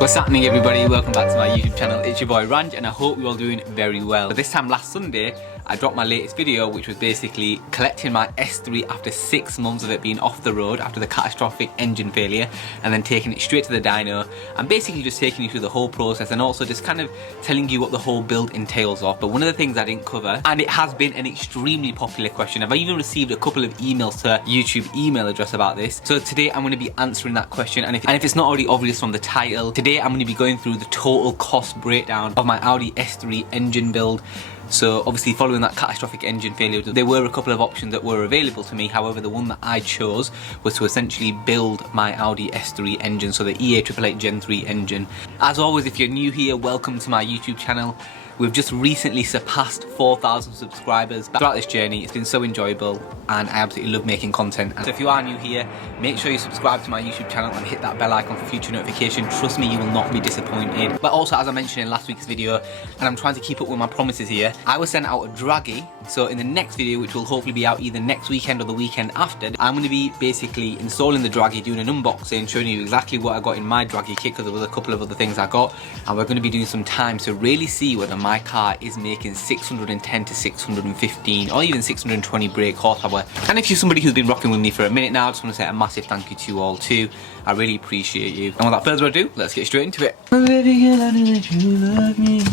What's happening, everybody? Welcome back to my YouTube channel. It's your boy Ranj and I hope you're all doing very well. But this time last Sunday I dropped my latest video, which was basically collecting my S3 after 6 months of it being off the road after the catastrophic engine failure, and then taking it straight to the dyno and basically just taking you through the whole process and also just kind of telling you what the whole build entails of. But one of the things I didn't cover, and it has been an extremely popular question, I've even received a couple of emails to YouTube email address about this, so today I'm going to be answering that question. And if it's not already obvious from the title, today I'm going to be going through the total cost breakdown of my Audi S3 engine build. So obviously following that catastrophic engine failure, there were a couple of options that were available to me. However, the one that I chose was to essentially build my Audi S3 engine, so the EA888 Gen 3 engine. As always, if you're new here, welcome to my YouTube channel. We've just recently surpassed 4,000 subscribers. Throughout this journey, it's been so enjoyable and I absolutely love making content. And so if you are new here, make sure you subscribe to my YouTube channel and hit that bell icon for future notification. Trust me, you will not be disappointed. But also, as I mentioned in last week's video, and I'm trying to keep up with my promises here, I was sent out a draggy. So in the next video, which will hopefully be out either next weekend or the weekend after, I'm going to be basically installing the draggy, doing an unboxing, showing you exactly what I got in my draggy kit, because there was a couple of other things I got. And we're going to be doing some time to really see whether my car is making 610 to 615 or even 620 brake horsepower. And if you're somebody who's been rocking with me for a minute now, I just want to say a massive thank you to you all too. I really appreciate you. And without further ado, let's get straight into it. Oh, baby girl, I know that you love me.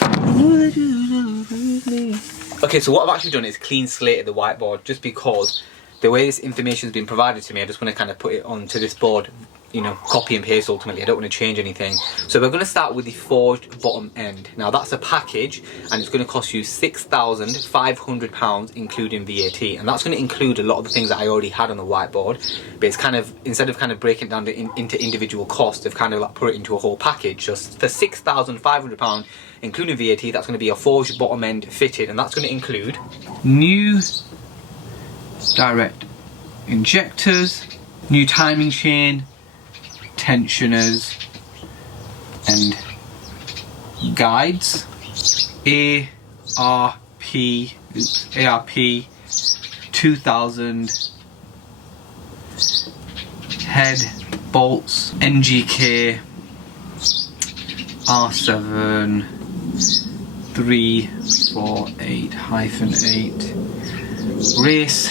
I know that you love me. Okay, so what I've actually done is clean slated the whiteboard, just because the way this information has been provided to me, I just want to kind of put it onto this board, you know, copy and paste ultimately. I don't want to change anything. So we're going to start with the forged bottom end. Now that's a package and it's going to cost you £6,500 including VAT, and that's going to include a lot of the things that I already had on the whiteboard, but it's kind of, instead of kind of breaking it down into individual costs, they've kind of like put it into a whole package. So for £6,500 including VAT, that's going to be a forged bottom end fitted, and that's going to include new direct injectors, new timing chain, tensioners and guides, ARP 2000 head bolts, NGK R7 348-8 race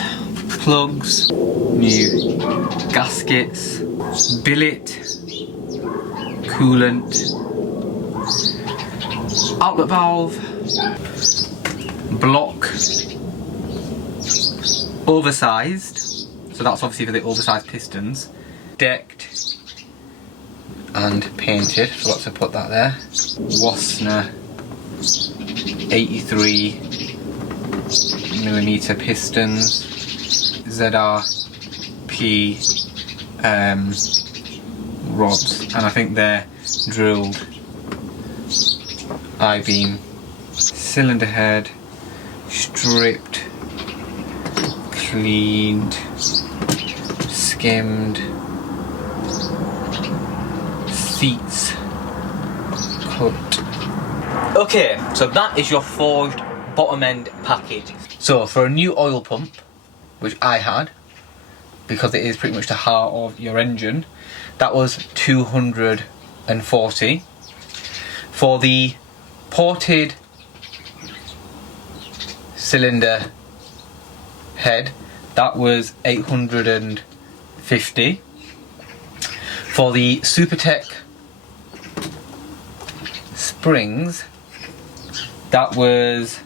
plugs, new gaskets, billet, coolant, outlet valve, block, oversized, so that's obviously for the oversized pistons, decked and painted, so let's put that there, Wasner 83mm pistons, ZRP rods, and I think they're drilled I-beam, cylinder head, stripped, cleaned, skimmed, seats cut. Okay, so that is your forged bottom end package. So for a new oil pump, which I had, because it is pretty much the heart of your engine, that was 240. For the ported cylinder head, that was 850. For the Supertech springs, that was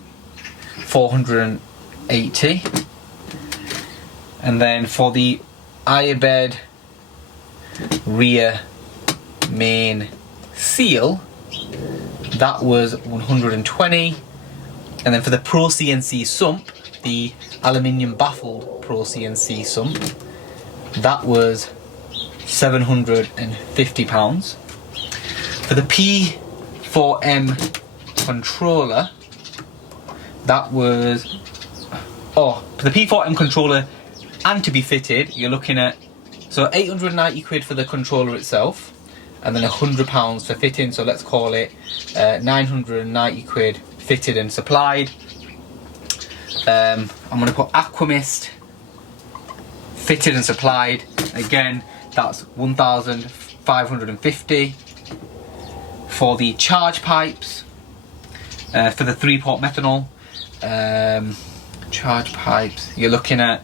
480. And then for the Airbed rear main seal, that was 120. And then for the Pro CNC sump, the aluminium baffled Pro CNC sump, that was £750. For the P4M controller, that was, for the P4M controller and to be fitted, you're looking at, so 890 quid for the controller itself, and then £100 for fitting, so let's call it 990 quid fitted and supplied. I'm going to put Aquamist fitted and supplied, again that's 1,550. For the charge pipes, for the 3-port methanol, charge pipes, you're looking at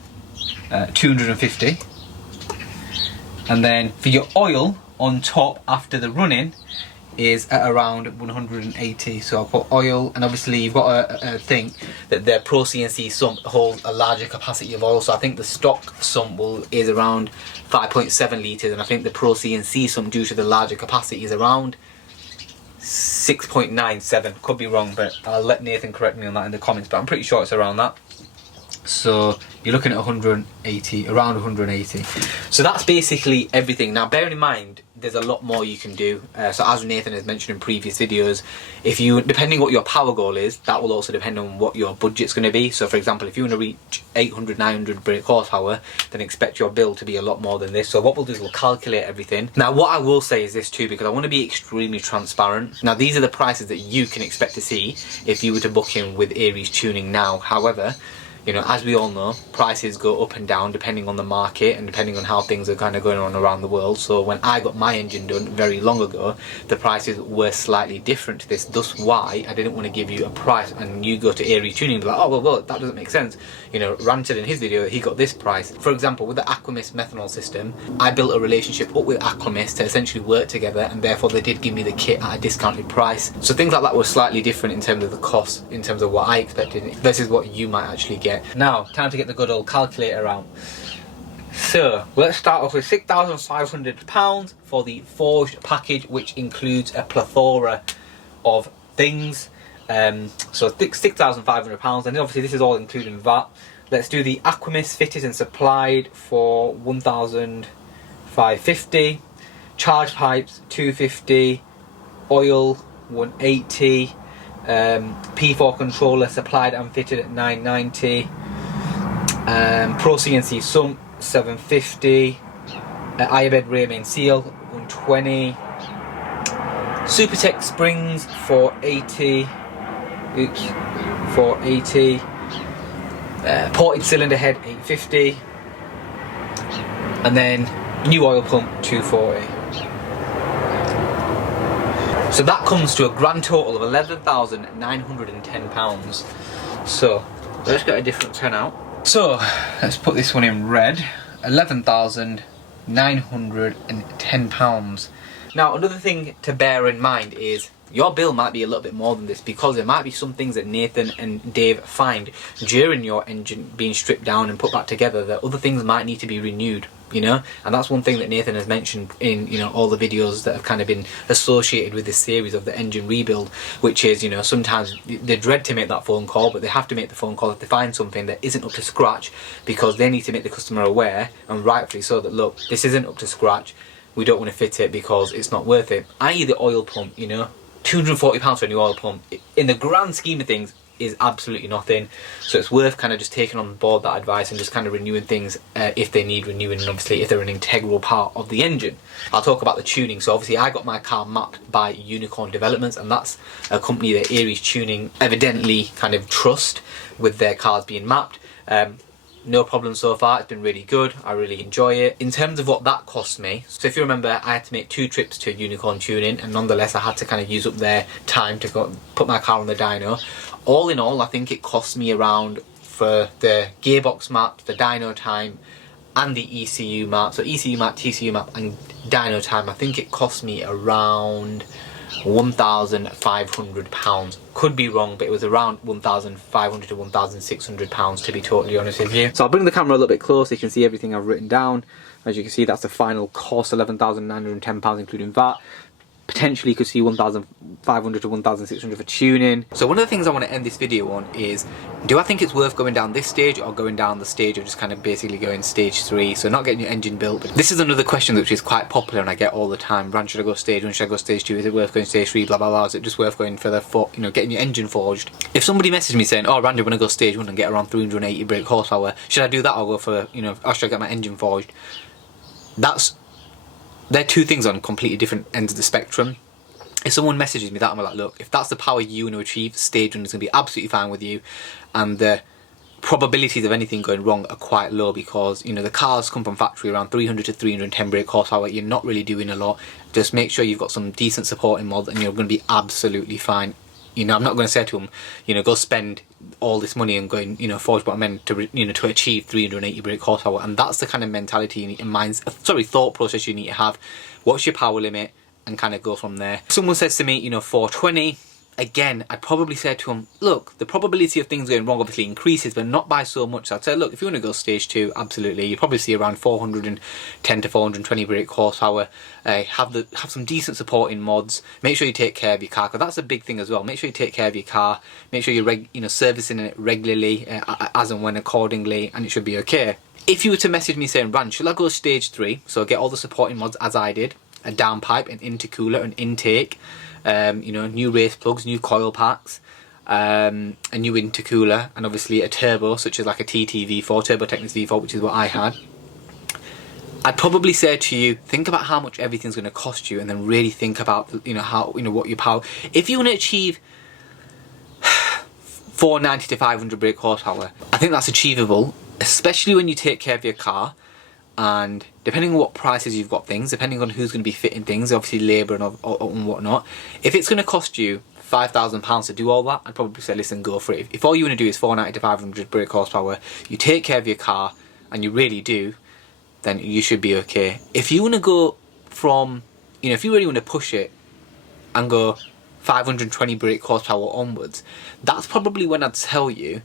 250. And then for your oil on top after the running is at around 180. So I'll put oil, and obviously you've got a thing that the Pro CNC sump holds a larger capacity of oil. So I think the stock sump is around 5.7 litres, and I think the Pro CNC sump, due to the larger capacity, is around 6.97. Could be wrong, but I'll let Nathan correct me on that in the comments, but I'm pretty sure it's around that. So you're looking at 180, around 180. So that's basically everything. Now bearing in mind, there's a lot more you can do. So as Nathan has mentioned in previous videos, if you, depending what your power goal is, that will also depend on what your budget's going to be. So for example, if you want to reach 800, 900 brake horsepower, then expect your bill to be a lot more than this. So what we'll do is we'll calculate everything. Now what I will say is this too, because I want to be extremely transparent. Now these are the prices that you can expect to see if you were to book in with Aries Tuning now. However, you know, as we all know, prices go up and down depending on the market and depending on how things are kind of going on around the world. So when I got my engine done very long ago, the prices were slightly different to this. Thus why I didn't want to give you a price and you go to Aries Tuning and be like, oh well, that doesn't make sense. You know, Ranj said in his video he got this price. For example, with the Aquamist methanol system, I built a relationship up with Aquamist to essentially work together, and therefore they did give me the kit at a discounted price. So things like that were slightly different in terms of the cost, in terms of what I expected versus what you might actually get. Now, time to get the good old calculator out. So, let's start off with £6,500 for the forged package, which includes a plethora of things. So £6,500, and obviously this is all including VAT. Let's do the Aquamist fitted and supplied for £1,550. Charge pipes 250. Oil 180. P4 controller supplied and fitted at 990. Pro CNC sump 750. Iobed rear main seal 120. Supertech springs 480. Oops, 480. Ported cylinder head 850. And then new oil pump 240. So that comes to a grand total of £11,910. So let's get a different pen out. So let's put this one in red. £11,910. Now another thing to bear in mind is your bill might be a little bit more than this, because there might be some things that Nathan and Dave find during your engine being stripped down and put back together that other things might need to be renewed, you know. And that's one thing that Nathan has mentioned in, you know, all the videos that have kind of been associated with this series of the engine rebuild, which is, you know, sometimes they dread to make that phone call, but they have to make the phone call if they find something that isn't up to scratch, because they need to make the customer aware, and rightfully so, that look, this isn't up to scratch, we don't want to fit it because it's not worth it. I.e. the oil pump, you know, £240 for a new oil pump, in the grand scheme of things, is absolutely nothing. So it's worth kind of just taking on board that advice and just kind of renewing things if they need renewing, and obviously if they're an integral part of the engine. I'll talk about the tuning. So obviously I got my car mapped by Unicorn Developments, and that's a company that Aries Tuning evidently kind of trust with their cars being mapped. No problem so far, it's been really good, I really enjoy it. In terms of what that cost me, so if you remember, I had to make 2 trips to Unicorn Tuning, and nonetheless I had to kind of use up their time to go put my car on the dyno. All in all, I think it cost me around, for the gearbox map, the dyno time, and the ECU map, so ECU map, TCU map, and dyno time, I think it cost me around £1,500. Could be wrong, but it was around £1,500 to £1,600 to be totally honest with you. So I'll bring the camera a little bit closer, you can see everything I've written down. As you can see, that's the final cost, £11,910 including VAT. Potentially you could see £1,500 to £1,600 for tuning. So one of the things I want to end this video on is, do I think it's worth going down this stage or going down the stage of just kind of basically going stage 3, so not getting your engine built? But this is another question which is quite popular and I get all the time. Ranj, should I go stage 1, should I go stage 2, is it worth going stage 3, blah blah blah, is it just worth going for the, you know, getting your engine forged? If somebody messaged me saying, oh Ranj, I want to go stage 1 and get around 380 brake horsepower, should I do that or go for, you know, or should I get my engine forged? They're two things on completely different ends of the spectrum. If someone messages me that, I'm like, look, if that's the power you want to achieve, stage 1 is going to be absolutely fine with you, and the probabilities of anything going wrong are quite low, because, you know, the cars come from factory around 300 to 310 brake horsepower. You're not really doing a lot. Just make sure you've got some decent supporting mods and you're going to be absolutely fine. You know, I'm not going to say to them, you know, go spend all this money and going, you know, forge bottom end to, you know, to achieve 380 brake horsepower. And that's the kind of mentality you need in mind, thought process you need to have. What's your power limit? And kind of go from there. If someone says to me, you know, 420, again, I'd probably say to them, look, the probability of things going wrong obviously increases, but not by so much. So I'd say, look, if you want to go stage 2, absolutely. You probably see around 410 to 420 brake horsepower. Have some decent supporting mods. Make sure you take care of your car, because that's a big thing as well. Make sure you take care of your car. Make sure you're servicing it regularly, as and when accordingly, and it should be okay. If you were to message me saying, Ranj, should I go stage 3? So get all the supporting mods as I did. A downpipe, an intercooler, an intake, you know, new race plugs, new coil packs, a new intercooler, and obviously a turbo, such as like a TT V4, Turbo Technics V4, which is what I had. I'd probably say to you, think about how much everything's going to cost you, and then really think about, you know, how, you know, what your power. If you want to achieve 490 to 500 brake horsepower, I think that's achievable, especially when you take care of your car. And depending on what prices you've got things, depending on who's going to be fitting things, obviously labour and whatnot, if it's going to cost you £5,000 to do all that, I'd probably say, listen, go for it. If all you want to do is 490 to 500 brake horsepower, you take care of your car, and you really do, then you should be okay. If you want to go from, you know, if you really want to push it and go 520 brake horsepower onwards, that's probably when I'd tell you,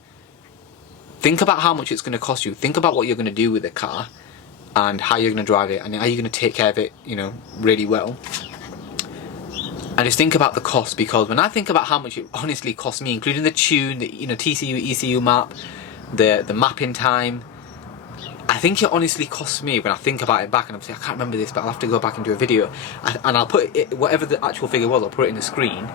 think about how much it's going to cost you. Think about what you're going to do with the car, and how you're going to drive it, and how you're going to take care of it, you know, really well. And just think about the cost, because when I think about how much it honestly cost me, including the tune, the, you know, TCU, ECU map, the mapping time, I think it honestly costs me, when I think about it back, and obviously I can't remember this, but I'll have to go back and do a video, and I'll put it, whatever the actual figure was, I'll put it in the screen.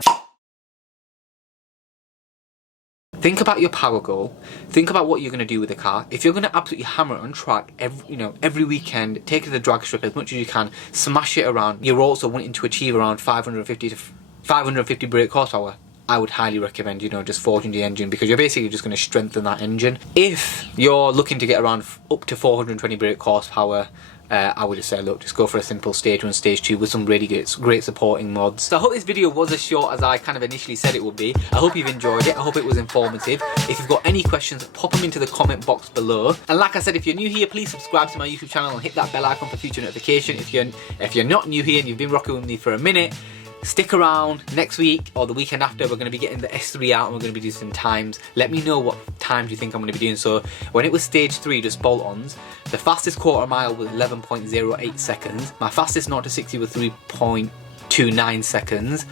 Think about your power goal. Think about what you're going to do with the car. If you're going to absolutely hammer it on track every weekend, take it to the drag strip as much as you can, smash it around. You're also wanting to achieve around 550 brake horsepower. I would highly recommend, you know, just forging the engine, because you're basically just going to strengthen that engine. If you're looking to get around up to 420 brake horsepower, I would just say, look, just go for a simple stage 1, stage 2 with some really great supporting mods. So I hope this video was as short as I kind of initially said it would be. I hope you've enjoyed it. I hope it was informative. If you've got any questions, pop them into the comment box below. And like I said, if you're new here, please subscribe to my YouTube channel and hit that bell icon for future notification. If you're not new here and you've been rocking with me for a minute, stick around. Next week or the weekend after, we're going to be getting the S3 out, and we're going to be doing some times. Let me know what times you think I'm going to be doing. So when it was stage 3, just bolt-ons, the fastest quarter mile was 11.08 seconds. My fastest 0 to 60 was 3.29 seconds.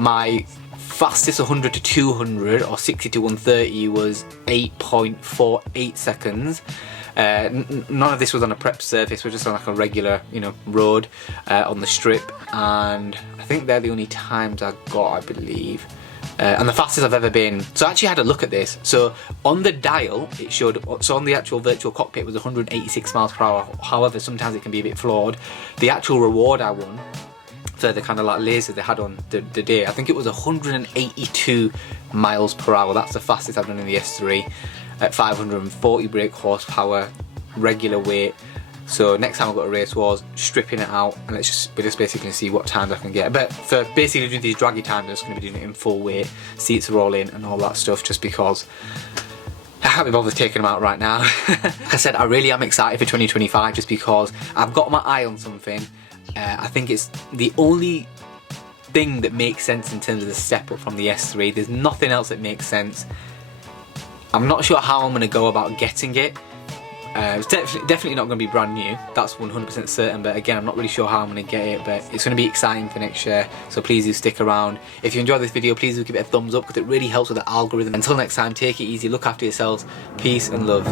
My fastest 100 to 200 or 60 to 130 was 8.48 seconds. None of this was on a prep surface, we're just on like a regular, you know, road on the strip, and I think they're the only times I got, I believe. And the fastest I've ever been. So I actually had a look at this. So on the dial, it showed, so on the actual virtual cockpit was 186 miles per hour. However, sometimes it can be a bit flawed. The actual reward I won for the kind of like laser they had on the day, I think it was 182 miles per hour. That's the fastest I've done in the S3 at 540 brake horsepower, regular weight. So next time I've got a race was stripping it out, and we're just basically going to see what times I can get. But for basically doing these draggy times, I'm just going to be doing it in full weight, seats are all in and all that stuff, just because I can't be bothered taking them out right now. Like I said, I really am excited for 2025, just because I've got my eye on something. I think it's the only thing that makes sense in terms of the step up from the S3. There's nothing else that makes sense. I'm not sure how I'm going to go about getting it. It's definitely not going to be brand new, that's 100% certain, but again, I'm not really sure how I'm going to get it, but it's going to be exciting for next year, so please do stick around. If you enjoyed this video, please do give it a thumbs up, because it really helps with the algorithm. Until next time, take it easy, look after yourselves, peace and love.